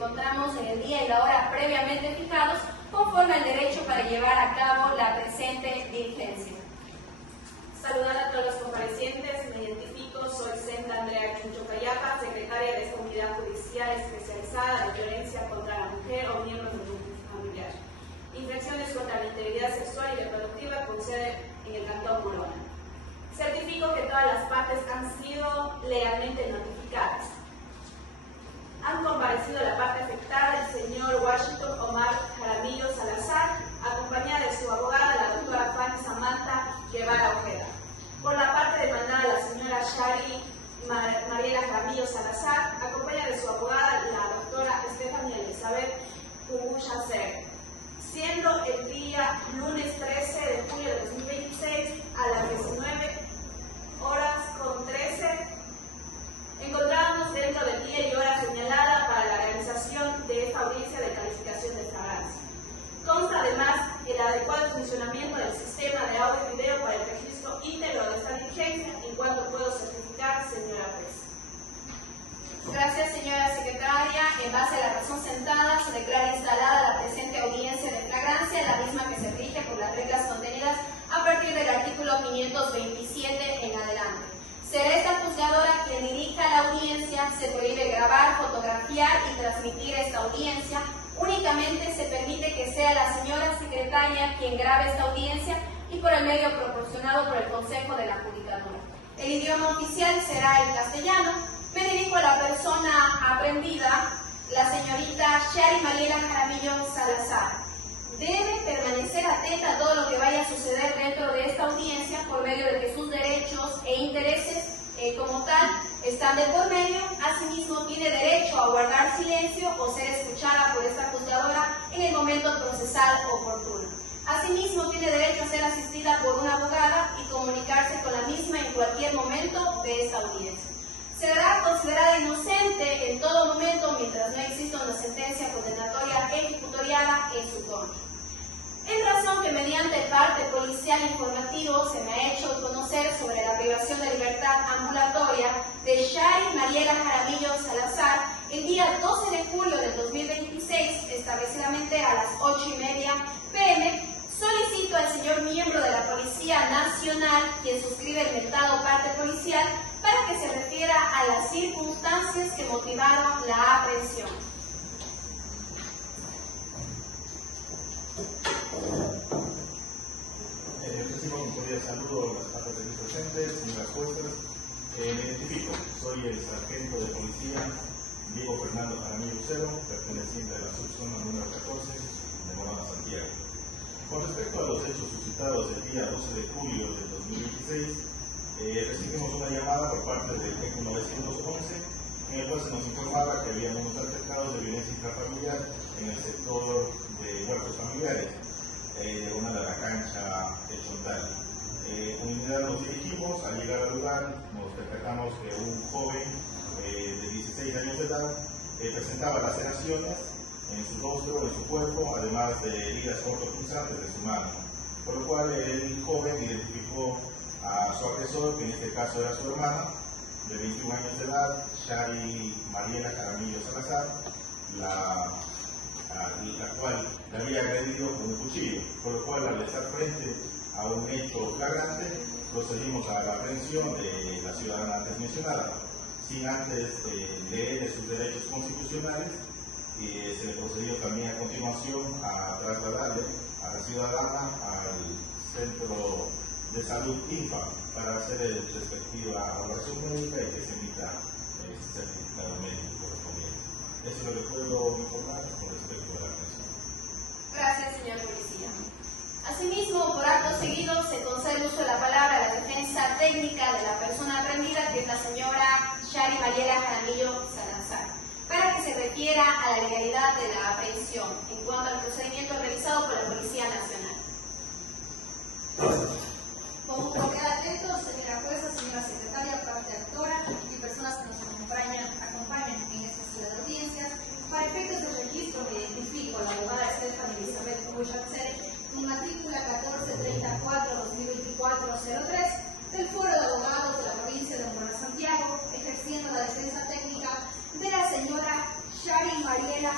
encontramos en el día y la hora previamente fijados conforme al derecho para llevar a cabo la presente diligencia. Saludar a todos los comparecientes, me identifico, soy Senta Andrea Chuncho Payapa, secretaria de esta unidad judicial especializada de violencia contra la mujer o miembros del núcleo familiar. Infracciones contra la integridad sexual y reproductiva con sede en el Cantón Morona. Certifico que todas las partes han sido legalmente notificadas. Han comparecido la parte afectada el señor Washington Omar Jaramillo Salazar, acompañada de su abogada, la doctora Fanny Samantha Guevara Ojeda. Por la parte demandada, la señora Shari Mariela Jaramillo Salazar, acompañada de su abogada, la doctora Stephanie Elizabeth Ugucha Ser. Siendo el día lunes 13 de julio de 2026 a las 19:13, encontramos dentro del día y hora señalada para la realización de esta audiencia de calificación de flagrancia. Consta además el adecuado funcionamiento del sistema de audio y video para el registro íntegro de esta diligencia, en cuanto puedo certificar, señora juez. Gracias, señora secretaria. En base a la razón sentada, se declara instalada la presente audiencia de flagrancia, la misma que se rige por las reglas contenidas a partir del artículo 527 en adelante. Será esta juzgadora quien dirija la audiencia, se prohíbe grabar, fotografiar y transmitir esta audiencia. Únicamente se permite que sea la señora secretaria quien grabe esta audiencia y por el medio proporcionado por el Consejo de la Judicatura. El idioma oficial será el castellano. Me dirijo a la persona aprendida, la señorita Shari Mariela Jaramillo Salazar. Debe permanecer atenta a todo lo que vaya a suceder dentro de esta audiencia por medio de que sus derechos e intereses como tal están de por medio. Asimismo, tiene derecho a guardar silencio o ser escuchada por esta juzgadora en el momento procesal oportuno. Asimismo, tiene derecho a ser asistida por una abogada y comunicarse con la misma en cualquier momento de esta audiencia. Será considerada inocente en todo momento mientras no exista una sentencia condenatoria ejecutoriada en su contra. En razón que mediante el parte policial informativo se me ha hecho conocer sobre la privación de libertad ambulatoria de Shari Mariela Jaramillo Salazar el día 12 de julio del 2026, establecidamente a las 8:30 p.m., solicito al señor miembro de la Policía Nacional, quien suscribe el mentado parte policial, para que se refiera a las circunstancias que motivaron la aprehensión. Recibo un cordial saludo a las partes de mis presentes, señoras juezas. Me identifico, soy el sargento de policía Diego Fernando Jaramillo Lucero, perteneciente a la subzona número 14 de Morona, Santiago. Con respecto a los hechos suscitados el día 12 de julio del 2026, recibimos una llamada por parte del ECU 911 en el cual se nos informaba que había unos altercados de violencia intrafamiliar en el sector de huertos familiares, una de la cancha El Chontal. Unidad nos dirigimos, al llegar al lugar nos percatamos que un joven de 16 años de edad presentaba laceraciones en su rostro, en su cuerpo, además de heridas cortopunzantes de su mano, por lo cual el joven identificó a su agresor, que en este caso era su hermana, de 21 años de edad, Shari Mariela Jaramillo Salazar, la cual le había agredido con un cuchillo, por lo cual al estar frente a un hecho flagrante, procedimos a la aprehensión de la ciudadana antes mencionada, sin antes leer sus derechos constitucionales. Se le procedió también a continuación a trasladarle a la ciudadana al centro de salud INFA para hacer el respectiva evaluación médica y que se emita el certificado médico correspondiente. Eso es lo que puedo informar con respecto a la aprehensión. Gracias, señor policía. Asimismo, por acto seguido, se concede uso de la palabra a la defensa técnica de la persona aprendida, que es la señora Shari Mariela Jaramillo Salazar, para que se refiera a la legalidad de la aprehensión en cuanto al procedimiento realizado por la Policía Nacional. Con un cordial atento, señora jueza, señora secretaria, parte actora y personas que nos acompañan en esta sala de audiencias, para efectos del registro me identifico la abogada Stephanie Elizabeth Ugucha-Ser, con matrícula 1434-2024-03 del Foro de Abogados de la provincia de Morona, Santiago, ejerciendo la defensa técnica de la señora Shari Mariela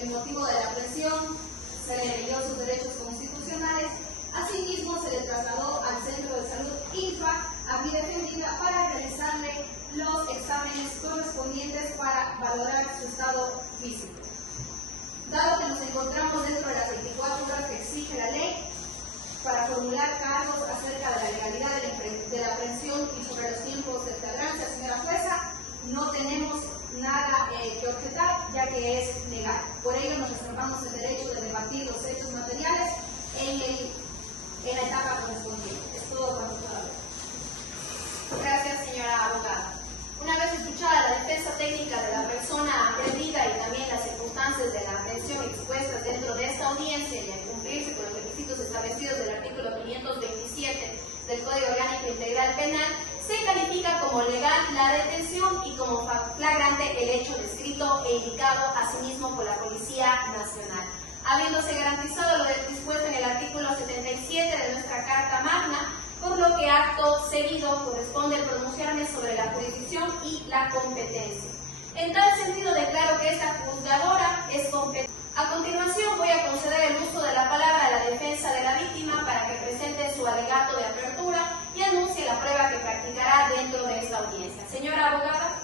El motivo de la presión se le leyó sus derechos constitucionales. Asimismo, se le trasladó al Centro de Salud INFA a vida defendida para realizarle los exámenes correspondientes para valorar su estado físico. Dado que nos encontramos dentro de las 24 horas que exige la ley para formular cargos acerca de la legalidad de la aprehensión y sobre los tiempos de flagrancia, señora jueza, no tenemos nada que objetar, ya que es legal. Por ello nos reservamos el derecho de debatir los hechos materiales en la etapa correspondiente. Es todo cuanto puedo hablar. Gracias, señora abogada. Una vez escuchada la defensa técnica de la persona aprendida y también las circunstancias de la aprehensión expuestas dentro de esta audiencia y al cumplirse con los requisitos establecidos del artículo 527 del Código Orgánico Integral Penal, se califica como legal la detención y como flagrante el hecho descrito e indicado asimismo por la Policía Nacional. Habiéndose garantizado lo dispuesto en el artículo 77 de nuestra Carta Magna, por lo que acto seguido corresponde pronunciarme sobre la jurisdicción y la competencia. En tal sentido declaro que esta juzgadora es competente. A continuación voy a conceder el uso de la palabra a la defensa de la víctima para que presente su alegato de apertura y anuncie la prueba que practicará dentro de esta audiencia. Señora abogada.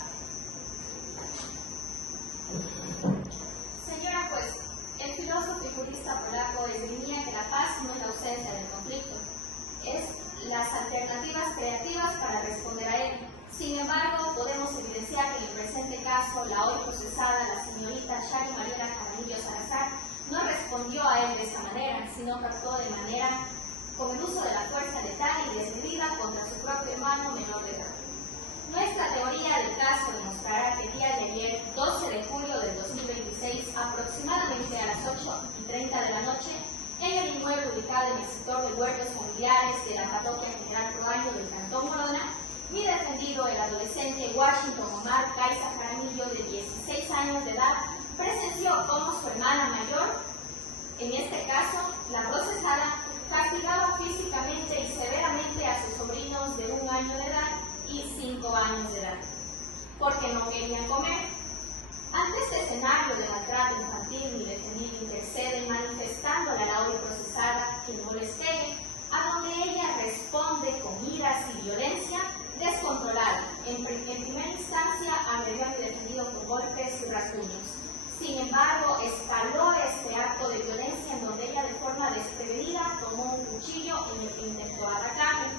Señora juez, el filósofo y jurista polaco esgrimía que la paz no es la ausencia del conflicto, es las alternativas creativas para responder a él. Sin embargo, podemos evidenciar que en el presente caso, la hoy procesada, la señorita Shari Mariela Jaramillo Salazar, no respondió a él de esta manera, sino que actuó de manera con el uso de la fuerza letal y desmedida contra su propio hermano menor de edad. Nuestra teoría del caso demostrará que el día de ayer, 12 de julio del 2026, aproximadamente a las 8:30 de la noche, en el inmueble ubicado en el sector de huertos familiares de la parroquia General Proaño del Cantón Morona, mi defendido, el adolescente Washington Omar Caiza Jaramillo, de 16 años de edad, presenció cómo su hermana mayor, en este caso la procesada, castigaba físicamente y severamente a sus sobrinos de 1 año de edad y 5 años de edad, porque no querían comer. Ante este escenario de maltrato infantil, mi defendido intercede manifestándole a la hoy procesada que no les pegue, a donde ella responde con iras y violencia descontrolada. En primera instancia agredió a mi defendido con golpes y rasguños. Sin embargo, escaló este acto de violencia en donde ella de forma desprevenida tomó un cuchillo en el que intentó atacarme.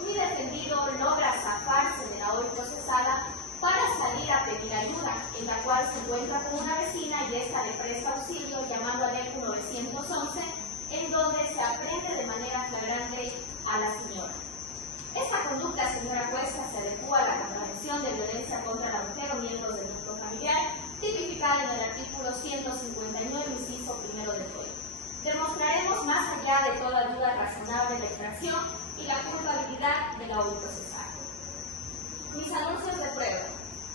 Mi defendido logra zafarse de la hoy procesada para salir a pedir ayuda, en la cual se encuentra con una vecina y esta le presta auxilio llamando al ECU 911, en donde se aprende de manera flagrante a la señora. Esta conducta, señora jueza, se adecua a la contravención de violencia contra la mujer o miembros del grupo familiar, tipificada en el artículo 159, inciso primero del Código. Demostraremos más allá de toda duda razonable la infracción y la culpabilidad de la hoy procesada. Mis anuncios de prueba.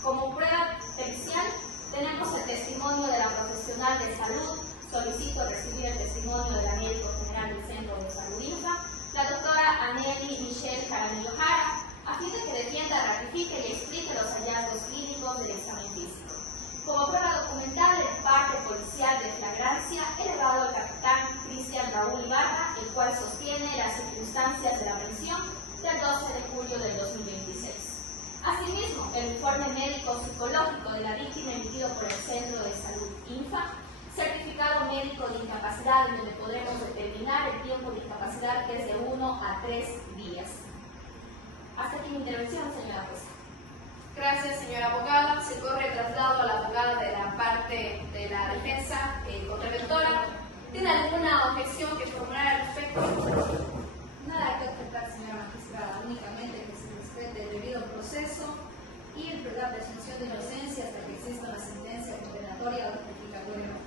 Como prueba pericial, tenemos el testimonio de la profesional de salud. Solicito recibir el testimonio de la médico general del Centro de Salud INFA, la doctora Aneli Michelle Jaramillo Jara, a fin de que defienda, ratifique y explique los hallazgos clínicos del examen físico. Como prueba documental, el parte policial de flagrancia elevado al capitán Cristian Raúl Ibarra, el cual sostiene las circunstancias de la aprehensión del 12 de julio del 2026. Asimismo, el informe médico-psicológico de la víctima emitido por el Centro de Salud INFA, certificado médico de incapacidad, en donde podremos determinar el tiempo de incapacidad, que es de 1 a 3 días. Hasta aquí mi intervención, señora jueza. Gracias, señora abogada. Se corre traslado a la abogada de la parte de la defensa contraventora. ¿Tiene alguna objeción que formular al respecto? Nada que objetar, señora magistrada, únicamente que se respete el debido proceso y la presunción de inocencia hasta que exista una sentencia condenatoria o notificatoria en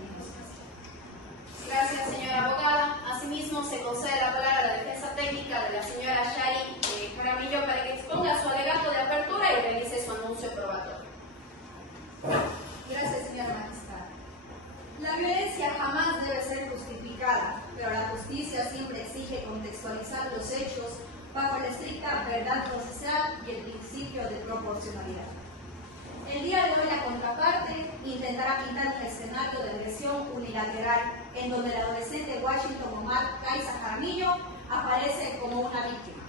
Gracias, señora abogada. Asimismo, se concede la palabra a la defensa técnica de la señora Shari Jaramillo para que exponga su alegato de apertura y realice su anuncio probatorio. Gracias, señora magistrada. La violencia jamás debe ser justificada, pero la justicia siempre exige contextualizar los hechos bajo la estricta verdad procesal y el principio de proporcionalidad. El día de hoy la contraparte intentará pintar el escenario de agresión unilateral en donde el adolescente Washington Omar Caiza Jaramillo aparece como una víctima.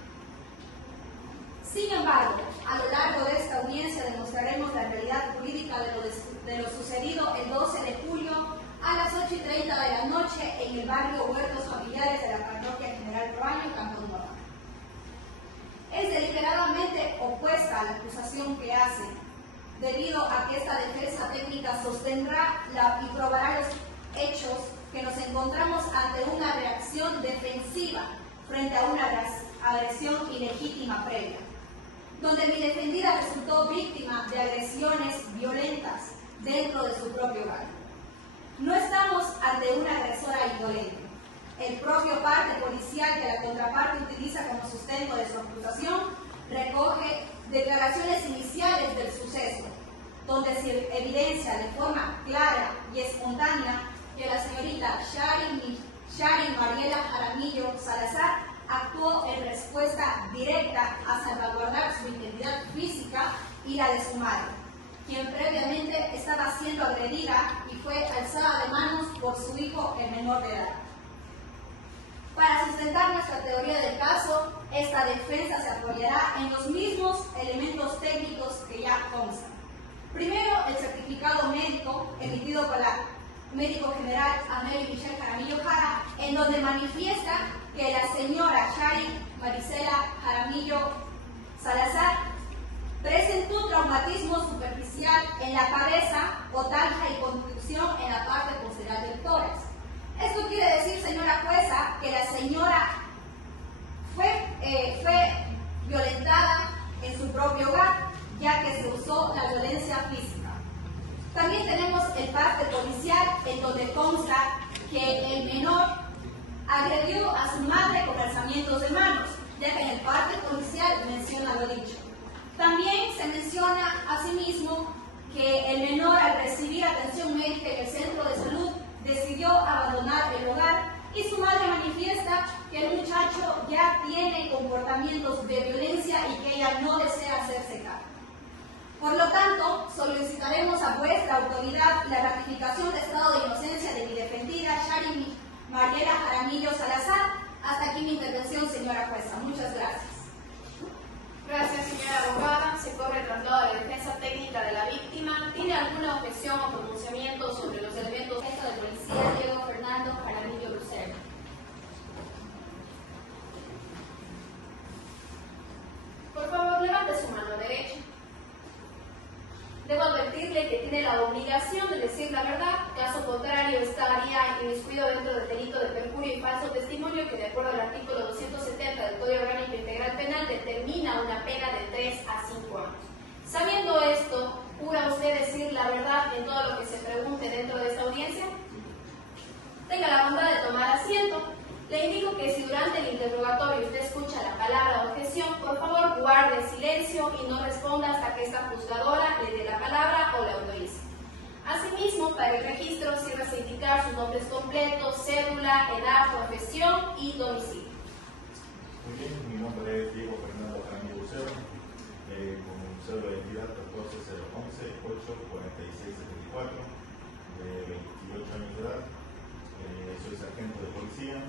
Sin embargo, a lo largo de esta audiencia demostraremos la realidad jurídica de lo sucedido el 12 de julio a las 8:30 de la noche en el barrio Huertos Familiares de la Parroquia General Proaño, Cantón Norte. Es deliberadamente opuesta a la acusación que hace, debido a que esta defensa técnica sostendrá y probará los hechos que nos encontramos ante una reacción defensiva frente a una agresión ilegítima previa, donde mi defendida resultó víctima de agresiones violentas dentro de su propio hogar. No estamos ante una agresora indolente. El propio parte policial que la contraparte utiliza como sustento de su acusación recoge declaraciones iniciales del suceso, donde se evidencia de forma clara y espontánea que la señorita Sharin Mariela Jaramillo Salazar actuó en respuesta directa a salvaguardar su integridad física y la de su madre, quien previamente estaba siendo agredida y fue alzada de manos por su hijo en menor de edad. Para sustentar nuestra teoría del caso, esta defensa se apoyará en los mismos elementos técnicos que ya constan. Primero, el certificado médico emitido por la médico general Amelia Michelle Jaramillo Jara, en donde manifiesta que la señora Sharin Marisela Jaramillo Salazar presentó traumatismo superficial en la cabeza, otalgia y contusión en la parte posterior del tórax. Esto quiere decir, señora jueza, que la señora fue violentada en su propio hogar, ya que se usó la violencia física. También tenemos el parte policial, en donde consta que el menor agredió a su madre con alzamientos de manos, ya que en el parte policial menciona lo dicho. También se menciona asimismo que el menor, al recibir atención médica en el centro de salud, decidió abandonar el hogar y su madre manifiesta que el muchacho ya tiene comportamientos de violencia y que ella no desea hacerse cargo. Por lo tanto, solicitaremos a vuestra autoridad la ratificación de estado de inocencia de mi defendida Sharin Mariela Jaramillo Salazar. Hasta aquí mi intervención, señora jueza. Muchas gracias. Gracias, señora abogada. Se corre traslado a la defensa técnica de la víctima. ¿Tiene alguna objeción o pronunciamiento sobre los elementos Jefe de Policía Diego Fernando Jaramillo Lucero. Por favor, levante su mano derecha. Debo advertirle que tiene la obligación de decir la verdad, caso contrario estaría inmiscuido dentro del delito de perjurio y falso testimonio que, de acuerdo al artículo 270 del Código Orgánico Integral Penal, determina una pena de 3 a 5 años. Sabiendo esto, ¿jura usted decir la verdad en todo lo que se pregunte dentro de esta audiencia? Tenga la bondad de tomar asiento. Le indico que si durante el interrogatorio usted escucha la palabra objeción, por favor guarde silencio y no responda hasta que esta juzgadora le dé la palabra o la autorice. Asimismo, para el registro, sírvase a indicar sus nombres completos, cédula, edad, profesión y domicilio. Muy bien, mi nombre es Diego Fernando Jaramillo Lucero, con un cédula de identidad 14011-84674, de 28 años de edad. Soy sargento de policía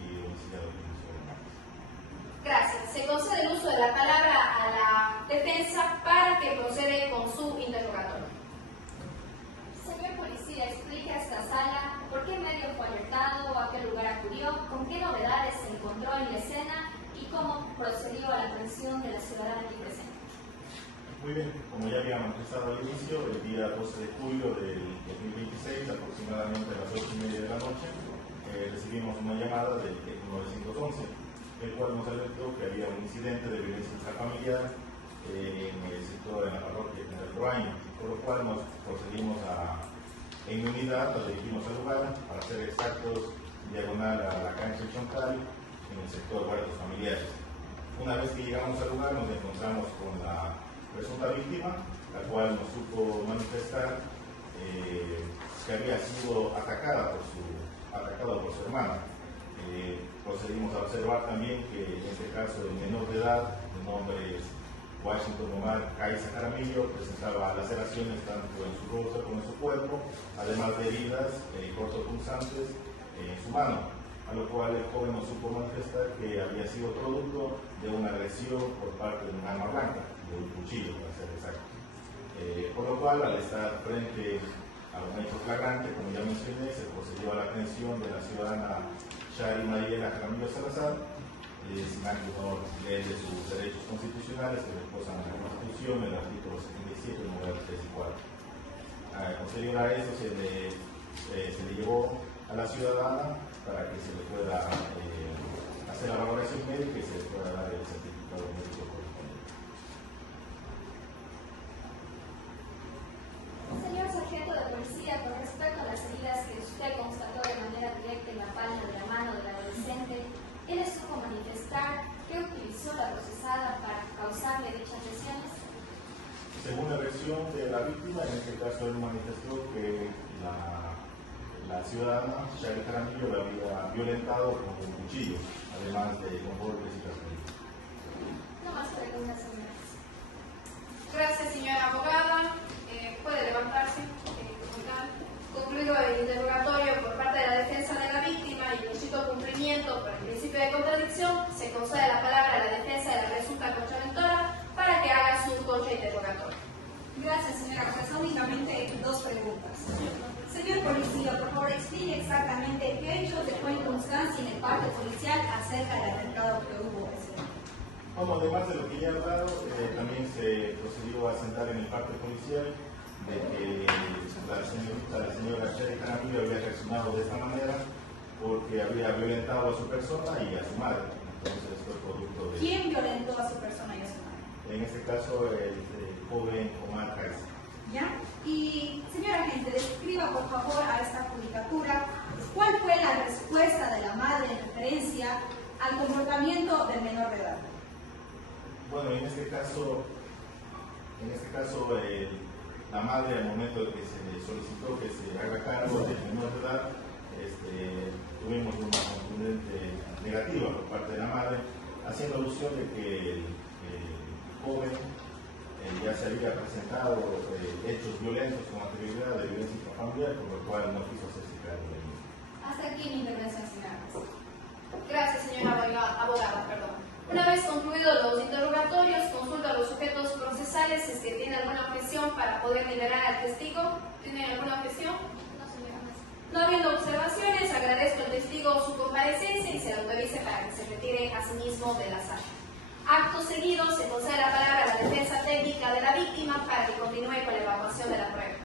y domiciliado en Venezuela. Gracias. Se concede el uso de la palabra a la defensa para que procede con su interrogatorio. Señor policía, explique a esta sala por qué medio fue alertado, a qué lugar acudió, con qué novedades se encontró en la escena y cómo procedió a la aprehensión de la ciudadana aquí presente. Muy bien, como ya había manifestado al inicio, el día 12 de julio del 2026, aproximadamente a las 8:30 de la noche, recibimos una llamada del 911, el cual nos alertó que había un incidente de violencia intrafamiliar en el sector de la parroquia General Proaño, por lo cual nos procedimos en unidad, nos dirigimos al lugar, para ser exactos, diagonal a la cancha Chontal, en el sector de Huertos Familiares. Una vez que llegamos al lugar, nos encontramos con la presunta víctima, la cual nos supo manifestar que había sido atacada por su hermana. Procedimos a observar también que en este caso el menor de edad, de nombre Washington Omar Caiza Jaramillo presentaba laceraciones tanto en su rostro como en su cuerpo, además de heridas cortopunzantes en su mano, a lo cual el joven no supo manifestar que había sido producto de una agresión por parte de un arma blanca, de un cuchillo para ser exacto. Por lo cual, al estar frente a un hecho flagrante, como ya mencioné, se procedió a la aprehensión de la ciudadana Shari Mariela Jaramillo Salazar, sin ánimo de sus derechos constitucionales que reposan en la Constitución, el artículo 77, numeral 3 y 4. Posterior a eso se le llevó a la ciudadana para que se le pueda hacer la valoración médica y se le pueda dar el certificado médico correspondiente. Señor sargento de policía, con respecto a las heridas que usted constató de manera directa en la palma de la mano del adolescente, ¿él supo manifestar qué utilizó la procesada para causarle dichas lesiones? Según la versión de la víctima, en este caso él manifestó que la ciudadana Shari Jaramillo la había violentado con un cuchillo, además de con golpes y rasguños. No más preguntas, señores. Gracias, señora abogada. Puede levantarse. Concluido el interrogatorio por parte de la defensa de la víctima y en estricto cumplimiento por el principio de contradicción, se concede la palabra a la defensa de la presunta contraventora para que haga su contrainterrogatorio. Gracias, señora jueza. Únicamente dos preguntas. Señor policía, por favor, explique exactamente qué hechos dejó en constancia en el parte policial acerca del atentado que hubo ese día. Bueno, además de lo que ya he hablado, también se procedió a sentar en el parte policial de que la señora Shari Jaramillo había reaccionado de esta manera porque había violentado a su persona y a su madre. Entonces, esto es producto de... ¿Quién violentó a su persona y a su madre? En este caso, el joven Omar Caiza. ¿Ya? Y, señora agente, describa por favor a esta judicatura cuál fue la respuesta de la madre en referencia al comportamiento del menor de edad. Bueno, en este caso, la madre, al momento de que se le solicitó que se haga cargo del menor de edad, tuvimos una contundente negativa por parte de la madre, haciendo alusión de que el joven ya se había presentado hechos violentos con anterioridad de violencia intrafamiliar, por lo cual no quiso hacerse cargo de él. Hasta aquí mi intervención, señora. Gracias, señora abogada. Una vez concluidos los interrogatorios, consulto a los sujetos procesales si es que tiene alguna objeción para poder liberar al testigo. ¿Tiene alguna objeción? No, señora jueza. No habiendo observaciones, agradezco al testigo su comparecencia y se le autorice para que se retire a sí mismo de la sala. Acto seguido, se concede la palabra a la defensa técnica de la víctima para que continúe con la evaluación de la prueba.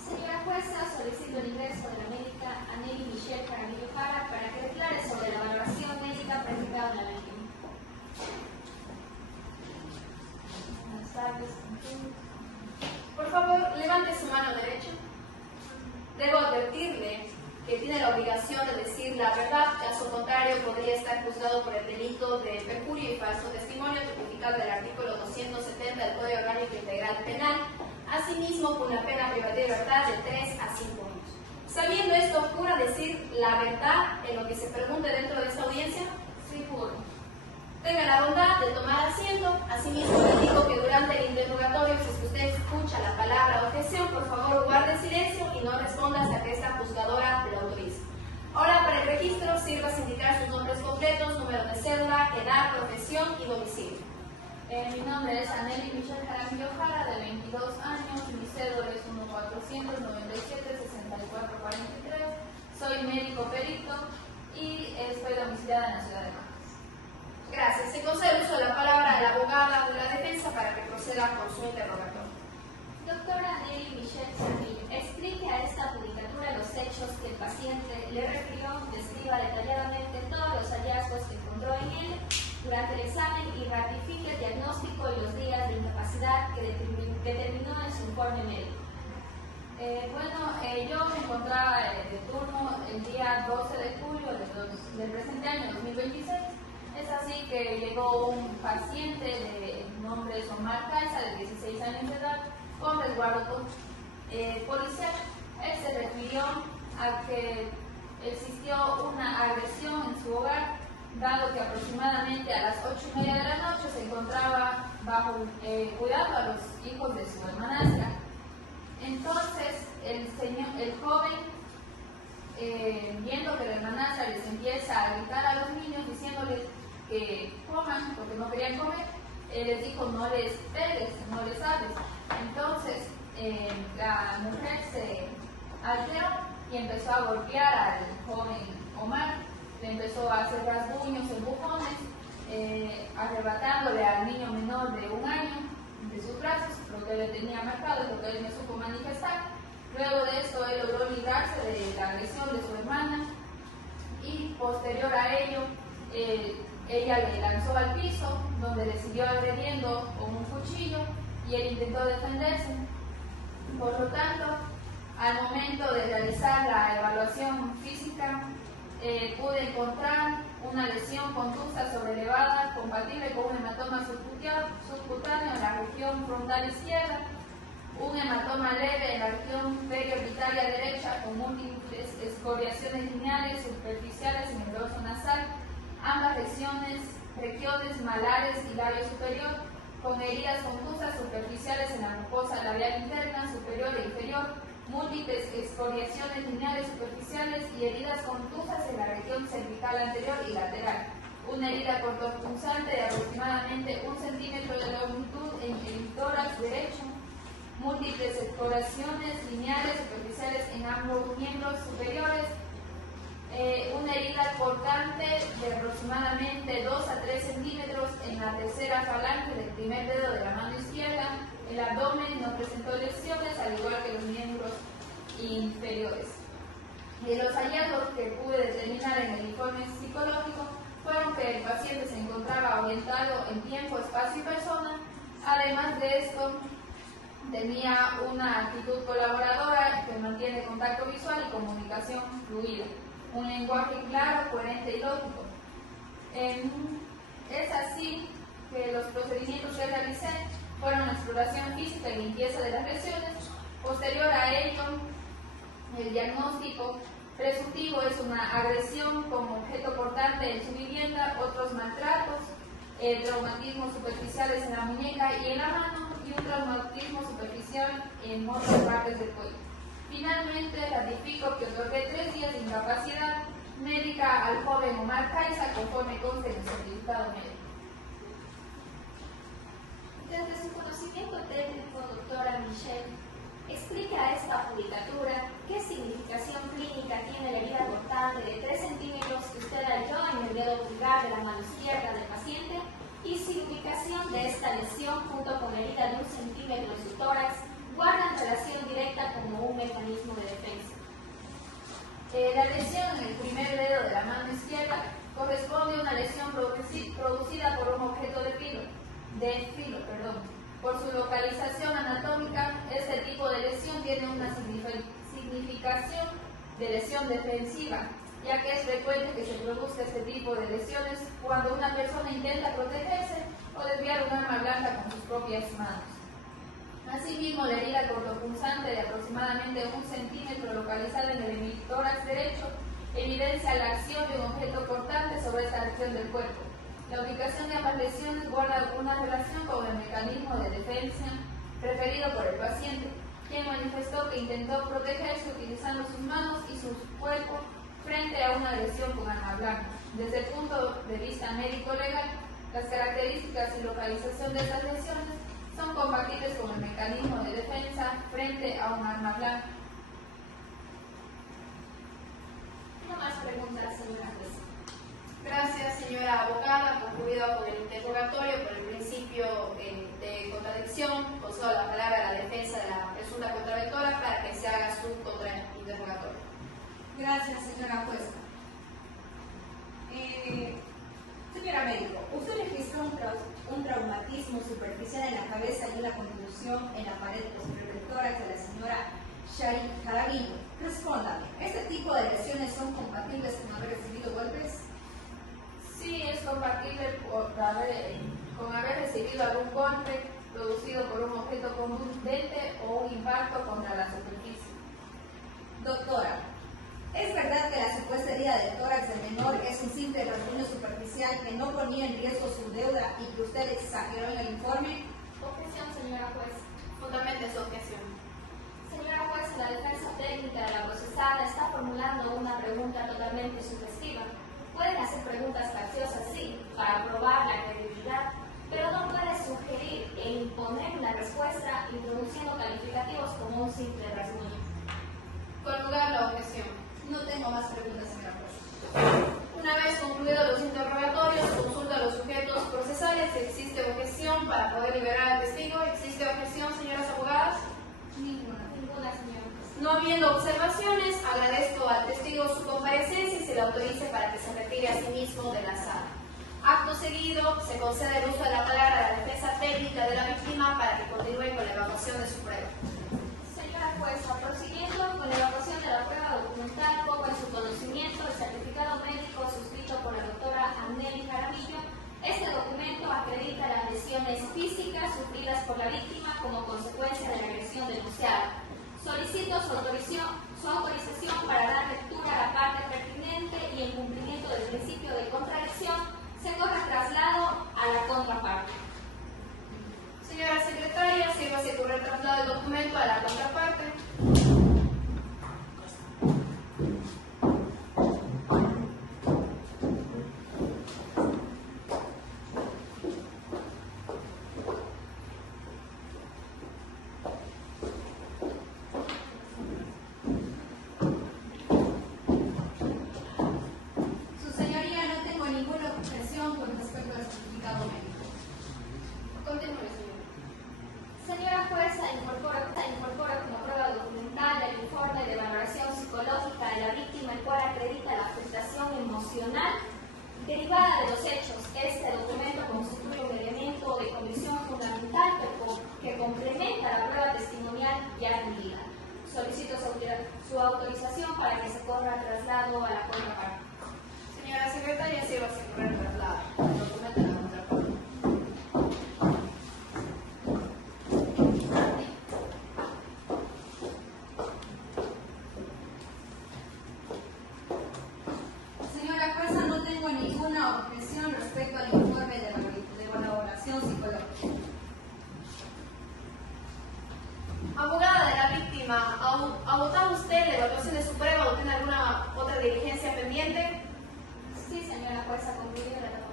Señora jueza, solicito el ingreso de la médica Aneli Michelle Jaramillo Jara para que declare sobre la valoración médica practicada en la víctima. Buenas tardes. Por favor, levante su mano derecha. Debo advertirle que tiene la obligación de decir la verdad, caso contrario podría estar juzgado por el delito de perjurio y falso testimonio tipificado del artículo 270 del Código Orgánico Integral Penal, asimismo con una pena privativa de libertad de 3 a 5 años. Sabiendo esto, ¿jura decir la verdad en lo que se pregunte dentro de esta audiencia? Sí, juro. Tenga la bondad de tomar asiento. Asimismo, le digo que durante el interrogatorio, si es que usted escucha la palabra objeción, por favor guarde silencio y no responda hasta que esta juzgadora lo autorice. Ahora, para el registro, sirva a indicar sus nombres completos, número de cédula, edad, profesión y domicilio. Mi nombre es Aneli Michelle Jaramillo Jara, de 22 años, mi cédula es 1-497-6443, soy médico perito y estoy domiciliada en la ciudad de Marcos. Gracias. Se concede el uso de la palabra a la abogada de la defensa para que proceda con su interrogatorio. Doctora Aneli Michelle Jaramillo, explique a esta judicatura los hechos que el paciente le refirió, describa detalladamente todos los hallazgos que encontró en él durante el examen y ratifique el diagnóstico y los días de incapacidad que determinó en su informe médico. Yo me encontraba de turno el día 12 de julio del presente año 2026. Es así que llegó un paciente de nombre Omar Caiza, de 16 años de edad, con resguardo policial. Él se refirió a que existió una agresión en su hogar dado que aproximadamente a las 8:30 de la noche se encontraba bajo cuidado a los hijos de su hermanastra. Entonces el joven, viendo que la hermanastra les empieza a gritar a los niños diciéndoles que coman porque no querían comer, les dijo: no les pegues, no les hables. Entonces la mujer se alteró y empezó a golpear al joven Omar, le empezó a hacer rasguños, empujones, arrebatándole al niño menor de 1 año de sus brazos, lo que le tenía marcado, lo que él me supo manifestar. Luego de esto él logró librarse de la agresión de su hermana y posterior a ello ella le lanzó al piso, donde le siguió agrediendo con un cuchillo y él intentó defenderse. Por lo tanto, al momento de realizar la evaluación física, pude encontrar una lesión contusa sobrelevada compatible con un hematoma subcutáneo en la región frontal izquierda, un hematoma leve en la región periorbitaria derecha con múltiples escoriaciones lineales superficiales en el dorso nasal, ambas regiones malares y labio superior, con heridas contusas superficiales en la mucosa labial interna, superior e inferior, múltiples escoriaciones lineales superficiales y heridas contusas en la región cervical anterior y lateral, una herida cortopunzante de aproximadamente 1 centímetro de longitud en el tórax derecho, múltiples escoriaciones lineales superficiales en ambos miembros superiores, una herida cortante de aproximadamente 2 a 3 centímetros en la tercera falange del primer dedo de la mano izquierda. El abdomen no presentó lesiones, al igual que los miembros inferiores. Los hallazgos que pude determinar en el informe psicológico fueron que el paciente se encontraba orientado en tiempo, espacio y persona. Además de esto, tenía una actitud colaboradora que mantiene contacto visual y comunicación fluida, un lenguaje claro, coherente y lógico. Es así que los procedimientos que realicé fueron la exploración física y limpieza de las lesiones. Posterior a ello, el diagnóstico presuntivo es una agresión con objeto cortante en su vivienda, otros maltratos, traumatismos superficiales en la muñeca y en la mano y un traumatismo superficial en otras partes del cuello. Finalmente, ratifico que otorgué 3 días de incapacidad médica al joven Omar Caiza conforme conste en el certificado médico. Desde su conocimiento técnico, doctora Michelle, explique a esta judicatura qué significación clínica tiene la herida cortante de 3 centímetros que usted halló en el dedo pulgar de la mano izquierda del paciente y si la ubicación de esta lesión junto con la herida de 1 centímetro en su tórax guardan relación directa como un mecanismo de defensa. La lesión en el primer dedo de la mano izquierda corresponde a una lesión producida por un objeto de filo. Por su localización anatómica, este tipo de lesión tiene una significación de lesión defensiva, ya que es frecuente que se produzca este tipo de lesiones cuando una persona intenta protegerse o desviar un arma blanca con sus propias manos. Asimismo, la herida cortopunzante de aproximadamente 1 centímetro localizada en el hemitórax derecho evidencia la acción de un objeto cortante sobre esta región del cuerpo. La ubicación de ambas lesiones guarda una relación con el mecanismo de defensa preferido por el paciente, quien manifestó que intentó protegerse utilizando sus manos y su cuerpo frente a una lesión con arma blanca. Desde el punto de vista médico-legal, las características y localización de estas lesiones son compatibles con el mecanismo de defensa frente a un arma blanca. No más preguntas, señora juez. Gracias, señora abogada. Concluido con el interrogatorio por el principio de contradicción, concedo la palabra a la defensa de la presunta contraventora para que se haga su contrainterrogatorio. Gracias, señora jueza. Señora médico, usted registró un traumatismo superficial en la cabeza y una contusión en la pared posterior del tórax de la señora Shari Jaramillo. Respóndame, ¿este tipo de lesiones son compatibles con haber recibido golpes? Sí, es compatible con haber recibido algún golpe producido por un objeto contundente o un impacto contra la superficie. Doctora, ¿es verdad que la supuesta herida del tórax del menor es un simple rasguño superficial que no ponía en riesgo su deuda y que usted exageró en el informe? Objeción, señora juez. Fundamente su objeción. Señora juez, la defensa técnica de la procesada está formulando una pregunta totalmente sugestiva. Pueden hacer preguntas capciosas, sí, para probar la credibilidad, pero no puede sugerir e imponer una respuesta introduciendo calificativos como un simple rasguño. Con lugar la objeción. No tengo más preguntas, señora juez. Una vez concluidos los interrogatorios, consulta a los sujetos procesales si existe objeción para poder liberar al testigo. ¿Existe objeción, señoras abogadas? Ninguna, señora juez. No habiendo observaciones, agradezco al testigo su comparecencia y se le autorice para que se retire a sí mismo de la sala. Acto seguido, se concede el uso de la palabra a la defensa técnica de la víctima para que continúe con la evaluación de su prueba. Señora jueza, prosiguiendo con la evaluación de la prueba documental, pongo en su conocimiento el certificado médico suscrito por la doctora Anneli Jaramillo. Este documento acredita las lesiones físicas sufridas por la víctima como consecuencia de la agresión denunciada. Solicito su autorización para dar lectura a la parte pertinente y en cumplimiento del principio de contradicción, se corre traslado a la contraparte. Señora secretaria, sírvase por el traslado del documento a la contraparte. Su señoría, no tengo ninguna objeción con respecto al certificado médico. Continúe, señora. Señora jueza, incorpora como prueba documental el informe de valoración psicológica de la víctima, el cual acredita la afectación emocional derivada de los hechos. Este documento constituye un elemento de condición fundamental que complementa la prueba testimonial ya adquirida. Solicito su autorización para que se corra el traslado a la contraparte. Señora secretaria, sírvase por el traslado del documento a la contraparte. Señora jueza, no tengo ninguna objeción respecto al informe de valoración psicológica. Abogada de la víctima, ¿ha votado usted la evaluación de su prueba o tiene alguna otra diligencia pendiente? Sí, señora jueza, concluida la etapa.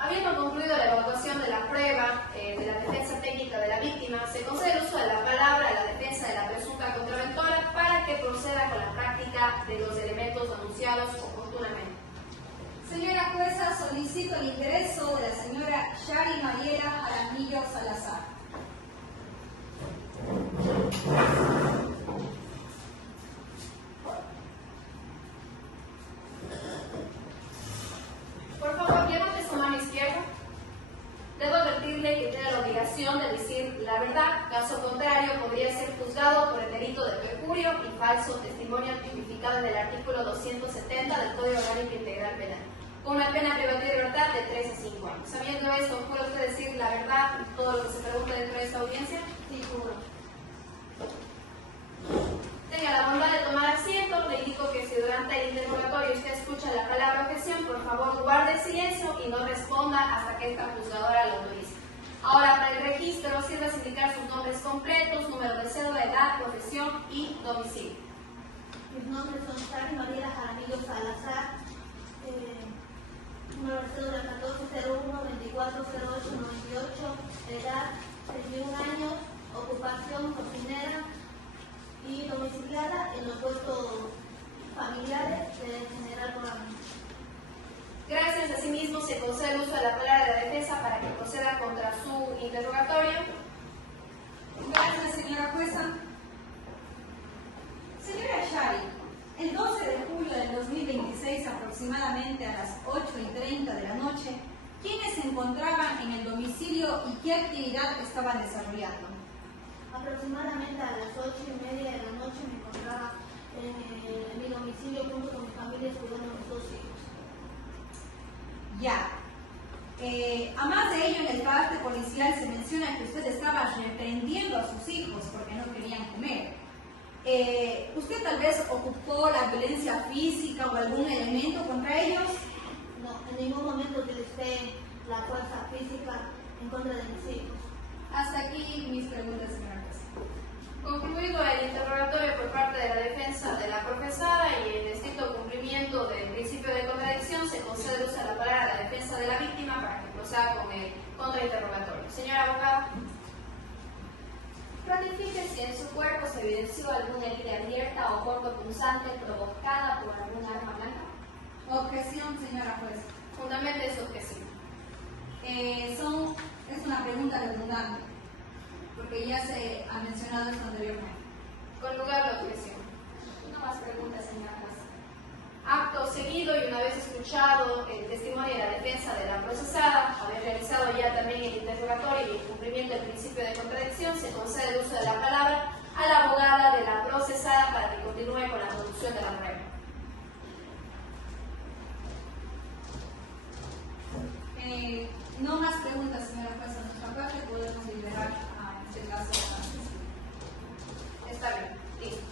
Habiendo concluido la evaluación de la prueba de la defensa técnica de la víctima, se concede el uso de la palabra a la defensa de la presunta contraventora para que proceda con la práctica de los elementos anunciados oportunamente. Señora jueza, solicito el ingreso de la señora Shari Mariela Jaramillo Salazar. Por favor, levante su mano izquierda. Debo advertirle que tiene la obligación de decir la verdad, caso contrario podría ser juzgado por el delito de perjurio y falso testimonio tipificado en el artículo 270 del Código Orgánico Integral Penal, con una pena privativa de libertad de 3 a 5 años. Sabiendo esto, ¿puede usted decir la verdad y todo lo que se pregunte dentro de esta audiencia? Sí, juro. Tenga la bondad de tomar asiento. Le indico que si durante el interrogatorio usted escucha la palabra objeción, por favor guarde silencio y no responda hasta que esta juzgadora lo autorice. Ahora, para el registro, sirve indicar sus nombres completos, número de cédula, edad, profesión y domicilio. Mis nombres son Shari Mariela Jaramillo Salazar, número de cédula 1401-2408-98, edad 31 años, ocupación cocinera y domiciliada en los puestos familiares del General Morán. Gracias. Asimismo, se concede el uso de la palabra de la defensa para que proceda contra su interrogatorio. Gracias, señora jueza. Señora Shari, el 12 de julio del 2026, aproximadamente a las 8:30 de la noche, ¿quiénes se encontraban en el domicilio y qué actividad estaban desarrollando? Aproximadamente a las 8:30 de la noche me encontraba en mi domicilio junto con mi familia cuidando a mis 2 hijos. Ya. A más de ello, en el parte policial se menciona que usted estaba reprendiendo a sus hijos porque no querían comer. ¿Usted tal vez ocupó la violencia física o algún elemento contra ellos? No, en ningún momento utilicé la fuerza física en contra de mis hijos. Hasta aquí mis preguntas, señora jueza. Concluido el interrogatorio por parte de la defensa de la profesora y en estricto cumplimiento del principio de contradicción, se concede uso de la palabra a la defensa de la víctima para que proceda con el contrainterrogatorio. Señora abogada. Ratifique si en su cuerpo se evidenció alguna herida abierta o cortopunzante provocada por alguna arma blanca. Objeción, señora jueza. Fundamente su objeción. Es una pregunta redundante, porque ya se ha mencionado esto anteriormente. Con lugar la objeción. No más preguntas, señora jueza. Acto seguido y una vez escuchado el testimonio de la defensa de la procesada, haber realizado ya también el interrogatorio y el cumplimiento del principio de contradicción, se concede el uso de la palabra a la abogada de la procesada para que continúe con la conducción de la prueba. No más preguntas, señora jueza. Nuestra parte podemos liberar a este caso. Está bien, listo.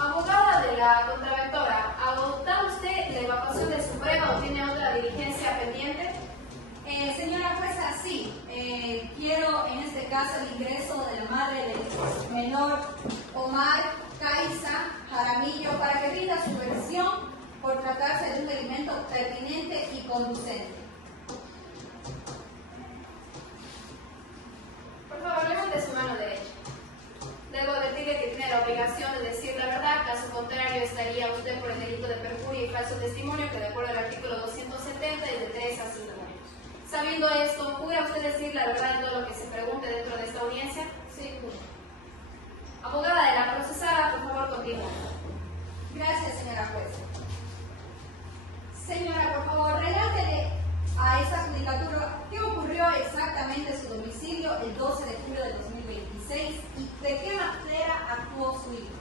Abogada de la contraventora, ¿adopta usted la evacuación de su prueba o tiene otra diligencia pendiente? Señora jueza, sí. Quiero en este caso el ingreso de la madre del menor Omar Caiza Jaramillo para que rinda su versión por tratarse de un elemento pertinente y conducente. Por favor, levante su mano derecha. Debo decirle que tiene la obligación de decir la verdad, caso contrario estaría usted por el delito de perjurio y falso testimonio, que de acuerdo al artículo 270 es de 3 a 5 años. Sabiendo esto, ¿pudiera usted decir la verdad en todo lo que se pregunte dentro de esta audiencia? Sí, juro. Abogada de la procesada, por favor, continúe. Gracias, señora jueza. Señora, por favor, relátele a esta judicatura qué ocurrió exactamente en su domicilio el 12 de julio de 2026 y de qué manera actuó su hijo.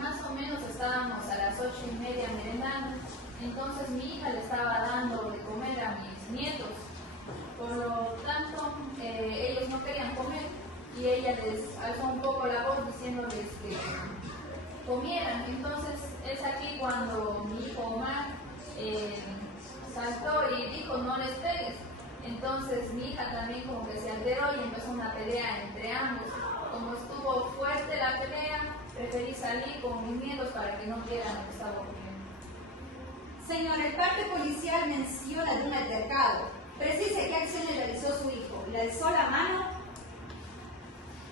Más o menos estábamos a las 8:30 merendando, entonces mi hija le estaba dando de comer a mis nietos, por lo tanto ellos no querían comer y ella les alzó un poco la voz diciéndoles que comieran. Entonces es aquí cuando mi hijo Omar saltó y dijo no les pegues. Entonces mi hija también como que se alteró y empezó una pelea entre ambos. Como estuvo fuerte la pelea, preferí salir con mis nietos para que no vieran lo que estaba ocurriendo. Señora, el parte policial menciona de un altercado. Precise qué acciones realizó su hijo. ¿Le alzó la mano?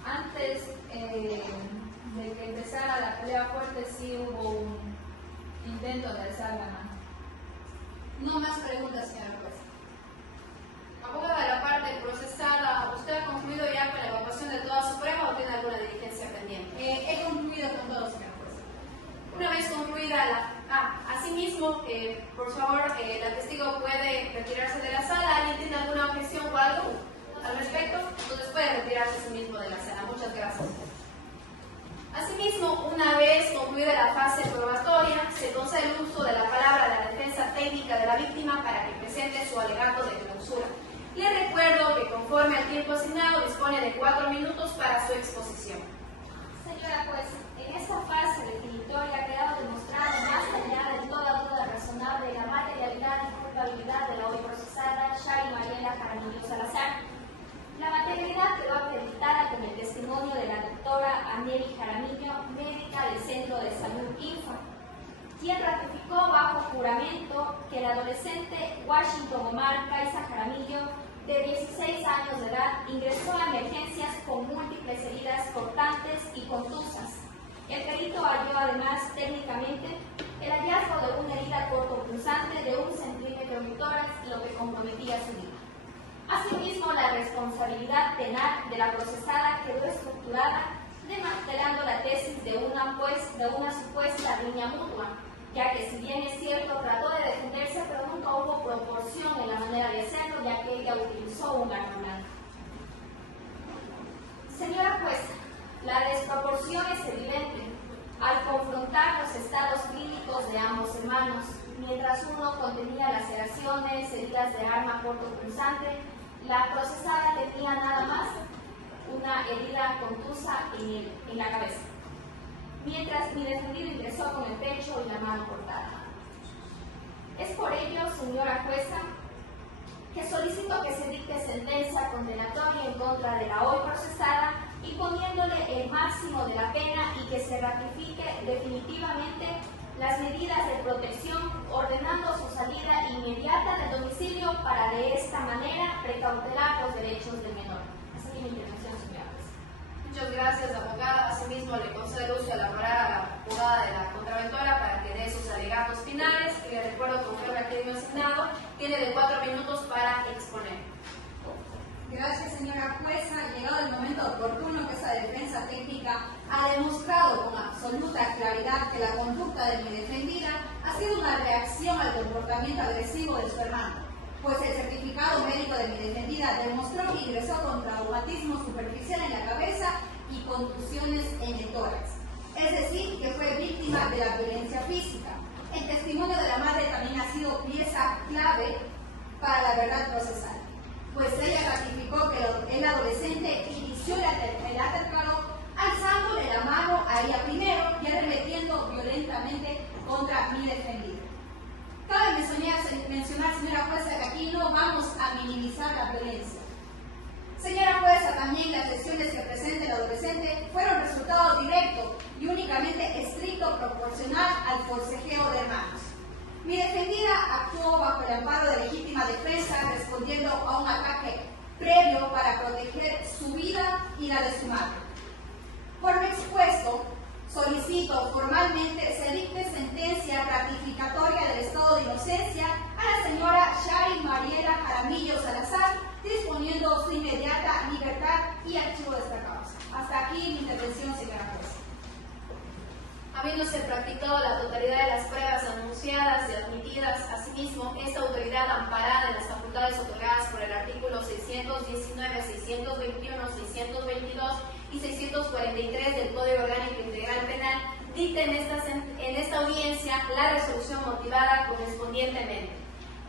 Antes de que empezara la pelea fuerte sí hubo un intento de alzar la mano. No más preguntas, señora jueza. Abogada de la parte procesada, ¿usted ha concluido ya con la evacuación de toda su prueba o tiene alguna diligencia pendiente? He concluido con todo, señora jueza. Una vez concluida la... asimismo, por favor, la testigo puede retirarse de la sala. ¿Alguien tiene alguna objeción o algo al respecto? Entonces puede retirarse sí mismo de la sala. Muchas gracias. Asimismo, una vez concluida la fase probatoria, se concede el uso de la palabra de la defensa técnica de la víctima para que presente su alegato de clausura. Le recuerdo que conforme al tiempo asignado dispone de 4 minutos para su exposición. Señora juez, en esta fase definitoria ha quedado demostrado más allá de toda duda razonable la materialidad y culpabilidad de la hoy procesada Shari Mariela Jaramillo Salazar. La materialidad quedó acreditada con el testimonio de la doctora Aneli Jaramillo, médica del Centro de Salud Infa, quien ratificó bajo juramento que el adolescente Washington Omar Caiza Jaramillo, de 16 años de edad, ingresó a emergencias con múltiples heridas cortantes y contusas. El perito halló además técnicamente el hallazgo de una herida cortopunzante de 1 centímetro en el tórax, lo que comprometía su vida. Asimismo, la responsabilidad penal de la procesada quedó estructurada desmantelando la tesis de una supuesta riña mutua, ya que si bien es cierto trató de defenderse, pero nunca hubo proporción en la manera de hacerlo, ya que ella utilizó un arma blanca. Señora jueza, la desproporción es evidente al confrontar los estados clínicos de ambos hermanos. Mientras uno contenía laceraciones, heridas de arma cortopunzante, la procesada tenía nada más una herida contusa en la cabeza. mientras mi defendido ingresó con el pecho y la mano cortada. Es por ello, señora jueza, que solicito que se dicte sentencia condenatoria en contra de la hoy procesada, imponiéndole el máximo de la pena y que se ratifique definitivamente las medidas de protección, ordenando su salida inmediata del domicilio para de esta manera precautelar los derechos del menor. Hasta aquí mi intervención, señora jueza. Muchas gracias, abogada. Asimismo, le concedo el uso de la palabra a la abogada de la contraventora para que dé sus alegatos finales. Y le recuerdo, conforme al término asignado, tiene de 4 minutos para exponer. Gracias, señora jueza. Llegado el momento oportuno que esa defensa técnica ha demostrado con absoluta claridad que la conducta de mi defendida ha sido una reacción al comportamiento agresivo de su hermano, pues el certificado médico de mi defendida demostró que ingresó con traumatismo superficial en la cabeza y contusiones en el tórax, es decir, que fue víctima de la violencia física. El testimonio de la madre también ha sido pieza clave para la verdad procesal, pues ella ratificó que el adolescente inició el altercado alzándole la mano a ella primero y arremetiendo violentamente contra mi defendido. Cabe mencionar, señora jueza, que aquí no vamos a minimizar la violencia. Señora jueza, también las lesiones que presenta el adolescente fueron resultado directo y únicamente estricto proporcional al forcejeo de hermanos. Mi defendida actuó bajo el amparo de legítima defensa, respondiendo a un ataque previo para proteger su vida y la de su madre. Por lo expuesto, solicito formalmente se dicte sentencia ratificatoria del estado de inocencia a la señora Shari Mariela Jaramillo Salazar, disponiendo su inmediata libertad y archivo de esta causa. Hasta aquí mi intervención, señora jueza. Habiéndose practicado la totalidad de las pruebas anunciadas y admitidas, asimismo, esta autoridad amparada en las facultades otorgadas por el artículo 619, 621, 622 y 643 del Código Orgánico Integral Penal, dicta en esta audiencia la resolución motivada correspondientemente.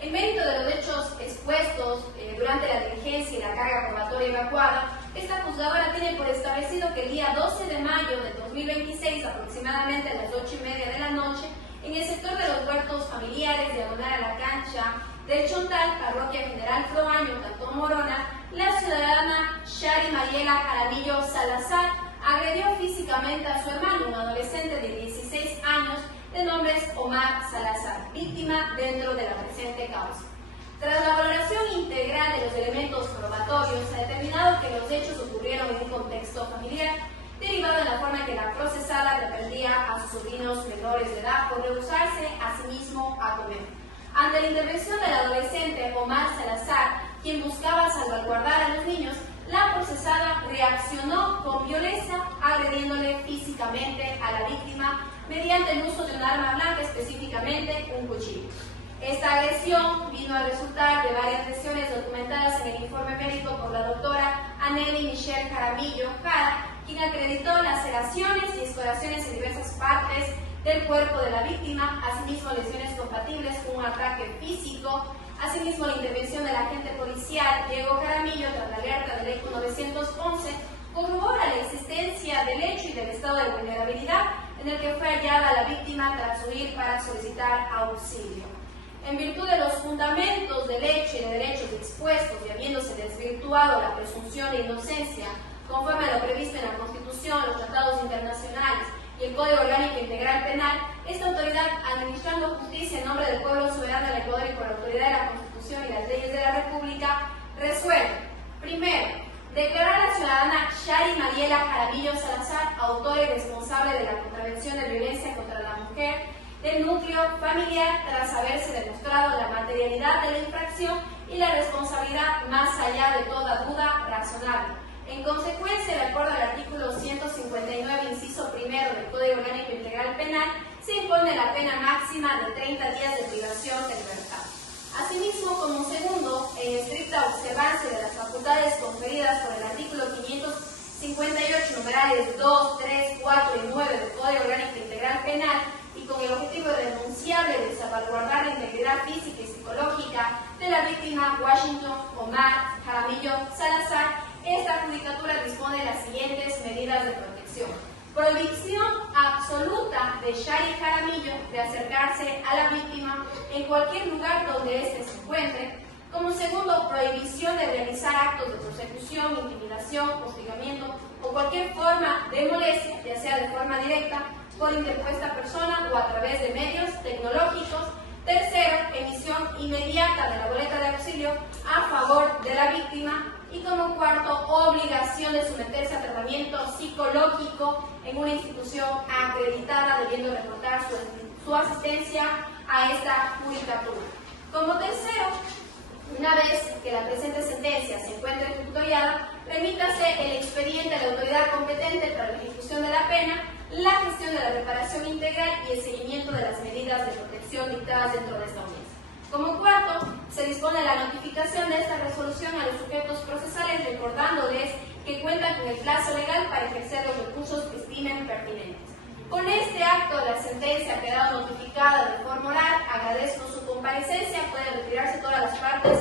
En mérito de los hechos expuestos durante la diligencia y la carga probatoria evacuada, esta juzgadora tiene por establecido que el día 12 de mayo del 2026, aproximadamente a las 8:30 de la noche, en el sector de los huertos familiares, diagonal a la cancha del Chontal, parroquia General Froaño, Cantón Morona, la ciudadana Shari Mariela Jaramillo Salazar agredió físicamente a su hermano, un adolescente de 16 años, de nombre Omar Salazar, víctima dentro de la presente causa. Tras la valoración integral de los elementos probatorios, se ha determinado que los hechos ocurrieron en un contexto familiar, derivado de la forma en que la procesada reprendía a sus sobrinos menores de edad por rehusarse a sí mismo a comer. Ante la intervención del adolescente Omar Salazar, quien buscaba salvaguardar a los niños, la procesada reaccionó con violencia, agrediéndole físicamente a la víctima mediante el uso de un arma blanca, específicamente un cuchillo. Esta agresión vino a resultar de varias lesiones documentadas en el informe médico por la doctora Anneli Michelle Jaramillo Jara, quien acreditó laceraciones y escoriaciones en diversas partes del cuerpo de la víctima, asimismo lesiones compatibles con un ataque físico. Asimismo, la intervención del agente policial Diego Jaramillo tras la alerta del ECO 911 corrobora la existencia del hecho y del estado de vulnerabilidad en el que fue hallada la víctima tras huir para solicitar auxilio. En virtud de los fundamentos del hecho y de derechos expuestos y habiéndose desvirtuado la presunción de inocencia conforme a lo previsto en la Constitución, los tratados internacionales y el Código Orgánico Integral Penal, esta autoridad, administrando justicia en nombre del pueblo soberano del Ecuador y por autoridad de la Constitución y las leyes de la República, resuelve, primero, declarar a la ciudadana Shari Mariela Jaramillo Salazar autora y responsable de la contravención de violencia contra la mujer del núcleo familiar tras haberse demostrado la materialidad de la infracción y la responsabilidad más allá de toda duda razonable. En consecuencia, de acuerdo al artículo 159, inciso primero del Código Orgánico Integral Penal, se impone la pena máxima de 30 días de privación de libertad. Asimismo, como segundo, en estricta observancia de las facultades conferidas por el artículo 558, numerales 2, 3, 4 y 9 del Código Orgánico Integral Penal, y con el objetivo irrenunciable de salvaguardar la integridad física y psicológica de la víctima Washington Omar Jaramillo Salazar, esta judicatura dispone de las siguientes medidas de protección. Prohibición absoluta de Shari Jaramillo de acercarse a la víctima en cualquier lugar donde éste se encuentre. Como segundo, prohibición de realizar actos de persecución, intimidación, hostigamiento o cualquier forma de molestia, ya sea de forma directa, por interpuesta persona o a través de medios tecnológicos. Tercero, emisión inmediata de la boleta de auxilio a favor de la víctima. Y como cuarto, obligación de someterse a tratamiento psicológico en una institución acreditada, debiendo reportar su asistencia a esta judicatura. Como tercero, una vez que la presente sentencia se encuentre tutoriada, remítase el expediente a la autoridad competente para la ejecución de la pena, la gestión de la reparación integral y el seguimiento de las medidas de protección dictadas dentro de esta audiencia. Como cuarto, se dispone la notificación de esta resolución a los sujetos procesales, recordándoles que cuentan con el plazo legal para ejercer los recursos que estimen pertinentes. Con este acto, la sentencia ha quedado notificada de forma oral. Agradezco su comparecencia. Pueden retirarse todas las partes